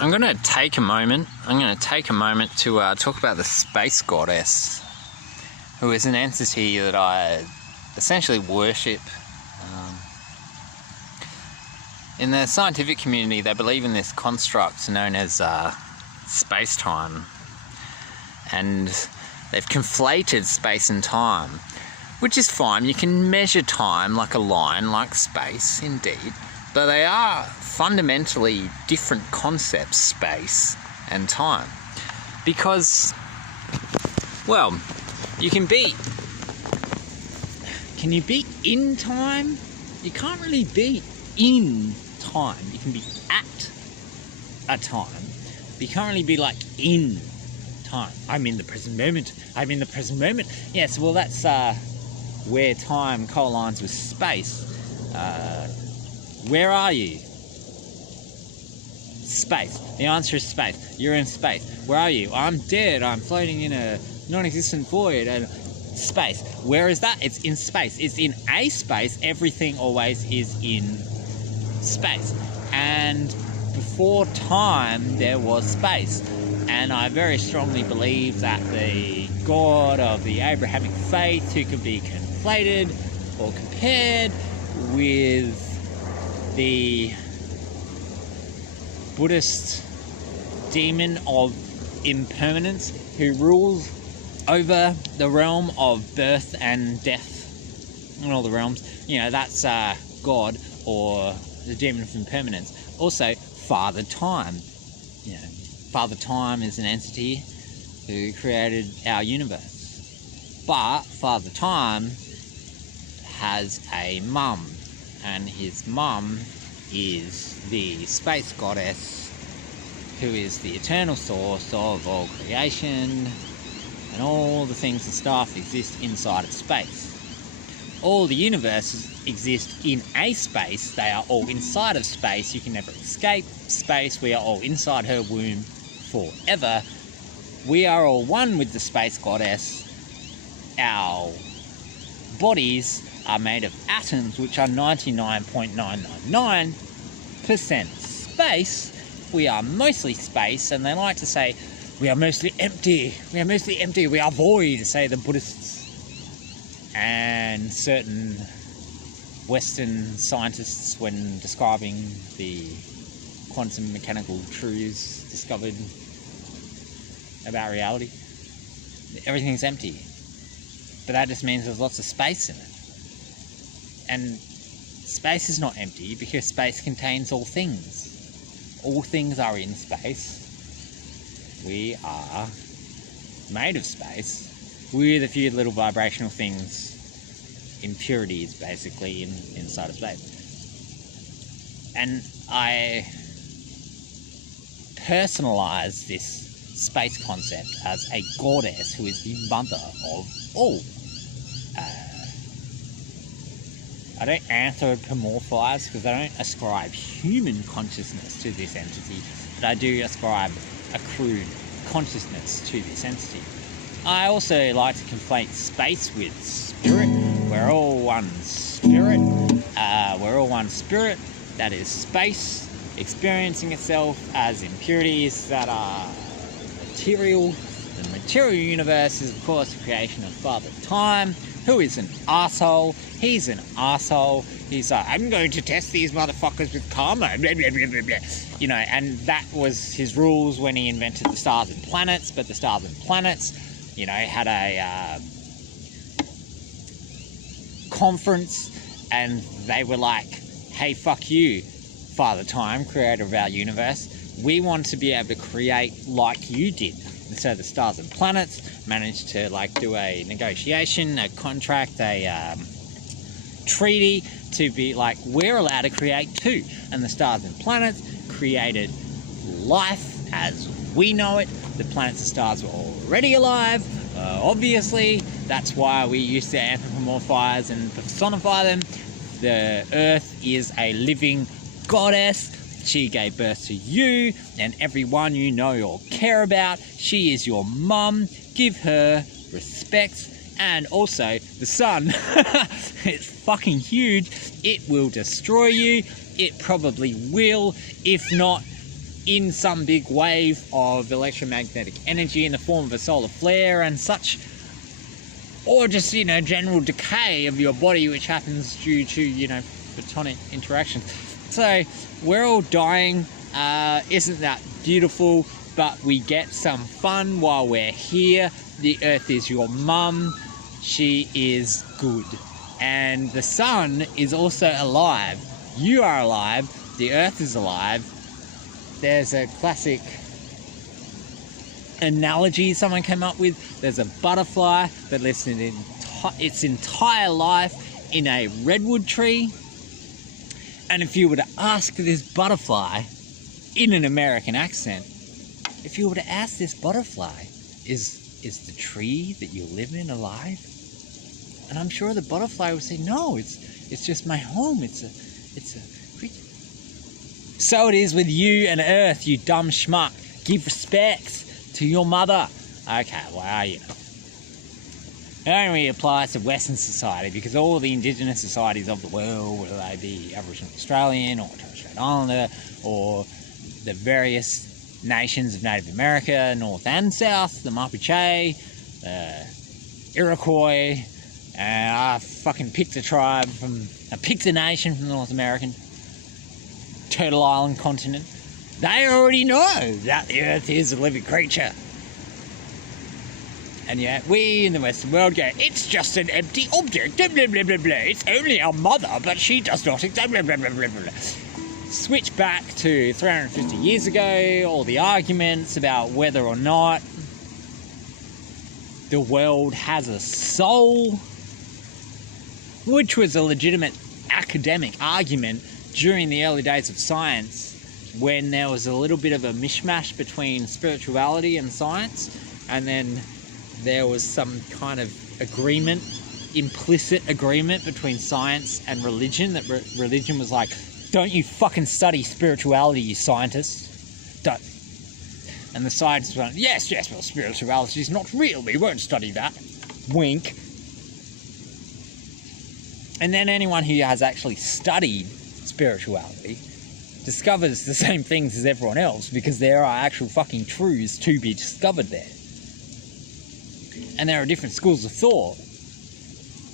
I'm going to take a moment to talk about the space goddess, who is an entity that I essentially worship. In the scientific community, they believe in this construct known as space-time, and they've conflated space and time, which is fine. You can measure time like a line, like space, indeed, but they are fundamentally different concepts, space and time, because, well, can you be in time? You can't really be in time. You can be at a time, but you can't really be like in time. I'm in the present moment. Yes, well, that's where time co-aligns with space. Where are you? Space. The answer is space. You're in space. Where are you? I'm dead. I'm floating in a non-existent void. And space. Where is that? It's in space. It's in a space. Everything always is in space. And before time, there was space. And I very strongly believe that the God of the Abrahamic faith, who could be conflated or compared with the Buddhist demon of impermanence, who rules over the realm of birth and death and all the realms, that's God, or the demon of impermanence. Also, Father Time. Father Time is an entity who created our universe. But Father Time has a mum, and his mum is the space goddess, who is the eternal source of all creation, and all the things and stuff exist inside of space. All the universes exist in a space. They are all inside of space. You can never escape space. We are all inside her womb forever. We are all one with the space goddess. Our bodies are made of atoms, which are 99.999% space. We are mostly space, and they like to say we are mostly empty. We are void, say the Buddhists and certain Western scientists when describing the quantum mechanical truths discovered about reality. Everything's empty, but that just means there's lots of space in it. And space is not empty, because space contains all things. All things are in space. We are made of space, with a few little vibrational things, impurities basically, inside of space. And I personalize this space concept as a goddess who is the mother of all. I don't anthropomorphize, because I don't ascribe human consciousness to this entity, but I do ascribe a crude consciousness to this entity. I also like to conflate space with spirit. We're all one spirit. That is space experiencing itself as impurities that are material. The material universe is, of course, the creation of Father Time, who is an arsehole. He's an arsehole. He's like, I'm going to test these motherfuckers with karma, blah, blah, blah, blah, blah. And that was his rules when he invented the stars and planets. But the stars and planets, had a conference, and they were like, hey, fuck you, Father Time, creator of our universe. We want to be able to create like you did. And so the stars and planets managed to do a negotiation, a contract, a treaty to be like, we're allowed to create too. And the stars and planets created life as we know it. The planets and stars were already alive, obviously. That's why we used to anthropomorphize and personify them. The Earth is a living goddess. She gave birth to you and everyone you know or care about. She is your mum. Give her respect. And also, the sun, it's fucking huge. It will destroy you. It probably will. If not, in some big wave of electromagnetic energy in the form of a solar flare and such, or just, general decay of your body, which happens due to, photonic interactions. So we're all dying. Isn't that beautiful? But we get some fun while we're here. The earth is your mum. She is good. And the sun is also alive. You are alive. The earth is alive. There's a classic analogy someone came up with. There's a butterfly that lives its entire life in a redwood tree. And if you were to ask this butterfly in an American accent, if you were to ask this butterfly, is the tree that you live in alive? And I'm sure the butterfly would say, no, it's just my home. It's a creature. So it is with you and Earth, you dumb schmuck. Give respect to your mother. Okay, well, It only applies to Western society, because all the indigenous societies of the world, whether they be Aboriginal Australian or Torres Strait Islander or the various nations of Native America, North and South, the Mapuche, Iroquois, and I fucking picked a nation from the North American Turtle Island continent. They already know that the Earth is a living creature. And yet we in the Western world go, it's just an empty object, blah, blah, blah, blah, blah. It's only our mother, but she does not exist, blah, blah, blah, blah, blah. Switch back to 350 years ago, all the arguments about whether or not the world has a soul, which was a legitimate academic argument during the early days of science, when there was a little bit of a mishmash between spirituality and science, and then there was some kind of agreement, implicit agreement between science and religion, that religion was like, don't you fucking study spirituality, you scientists. Don't. And the scientists went, yes, well, spirituality is not real. We won't study that. Wink. And then anyone who has actually studied spirituality discovers the same things as everyone else, because there are actual fucking truths to be discovered there. And there are different schools of thought.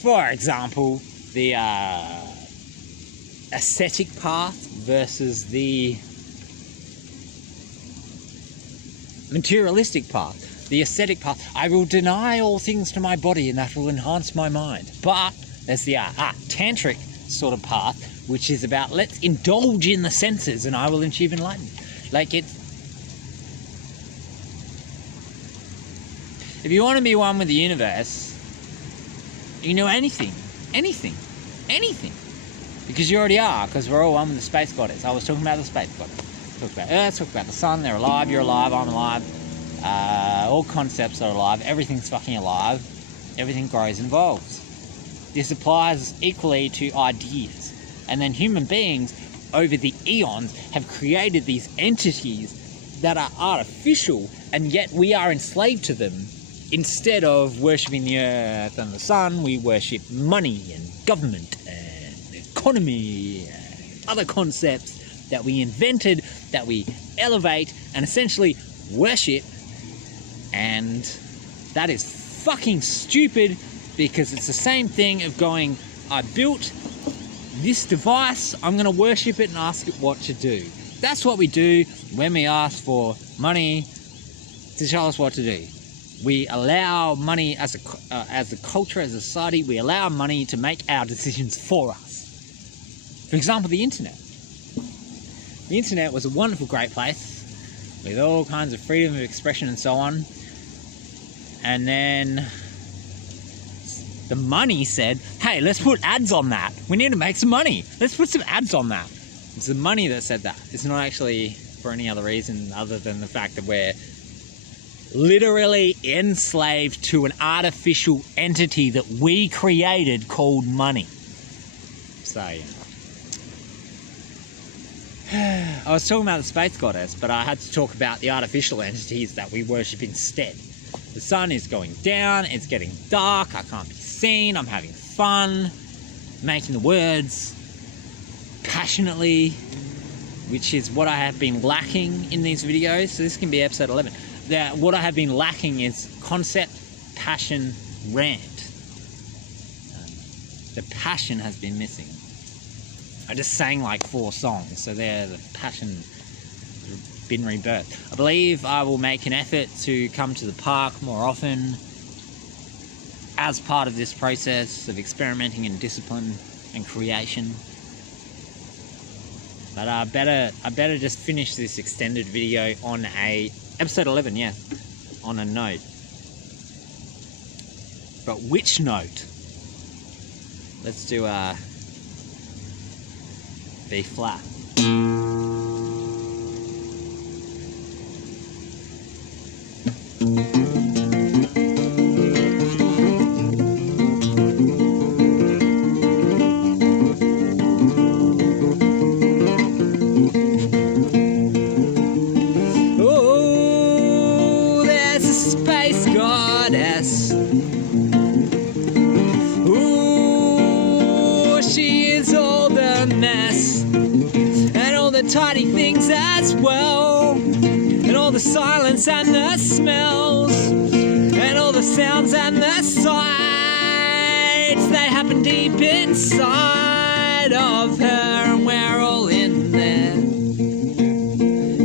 For example, the ascetic path versus the materialistic path. The ascetic path, I will deny all things to my body and that will enhance my mind. But there's the tantric sort of path, which is about let's indulge in the senses and I will achieve enlightenment. Like it's, if you want to be one with the universe, you can do anything. Because you already are, because we're all one with the space goddess. I was talking about the space goddess. Talk about Earth, talk about the sun, they're alive, you're alive, I'm alive. All concepts are alive, everything's fucking alive. Everything grows and evolves. This applies equally to ideas. And then human beings, over the eons, have created these entities that are artificial, and yet we are enslaved to them. Instead of worshipping the earth and the sun, we worship money and government and economy and other concepts that we invented, that we elevate and essentially worship. And that is fucking stupid, because it's the same thing of going, I built this device, I'm going to worship it and ask it what to do. That's what we do when we ask for money to tell us what to do. We allow money as a culture, as a society, we allow money to make our decisions for us. For example, the internet. The internet was a wonderful, great place with all kinds of freedom of expression and so on. And then the money said, hey, let's put ads on that. We need to make some money. Let's put some ads on that. It's the money that said that. It's not actually for any other reason other than the fact that we're literally enslaved to an artificial entity that we created called money. So, yeah. I was talking about the space goddess, but I had to talk about the artificial entities that we worship instead. The sun is going down, it's getting dark, I can't be seen, I'm having fun, making the words passionately, which is what I have been lacking in these videos. So this can be episode 11. What I have been lacking is concept, passion, rant. The passion has been missing. I just sang like 4 songs, so there, the passion been rebirthed. I believe I will make an effort to come to the park more often as part of this process of experimenting in discipline and creation. But I better just finish this extended video on episode 11, yeah, on a note. But which note? Let's do B flat. Oh, there's a space goddess. She is all the mess, and all the tidy things as well, and all the silence and the smells, and all the sounds and the sights. They happen deep inside of her, and we're all in there.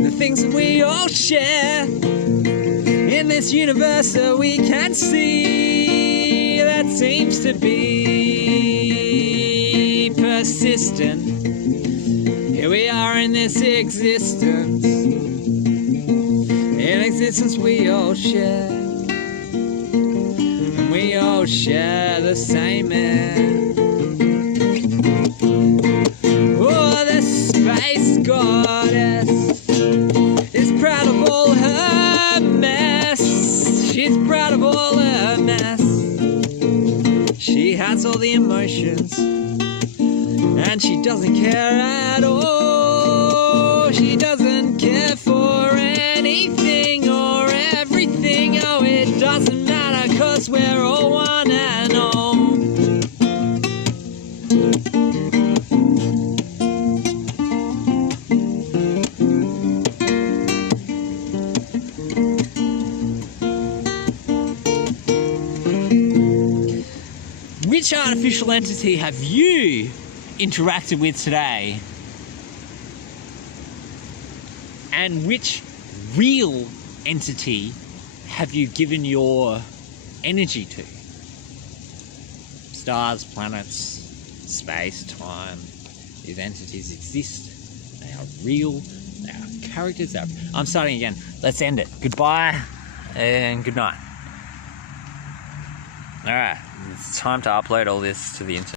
The things that we all share in this universe that we can see, that seems to be persistent. Here we are in this existence, in existence we all share, and we all share the same air. Oh, the space goddess is proud of all her mess. She's proud of all her mess. She has all the emotions, and she doesn't care at all. She doesn't care for anything or everything. Oh, it doesn't matter, 'cause we're all one and all. Which artificial entity have you interacted with today? And which real entity have you given your energy to? Stars, planets, space, time. These entities exist. They are real. They are characters. I'm starting again. Let's end it. Goodbye and good night. Alright, it's time to upload all this to the internet.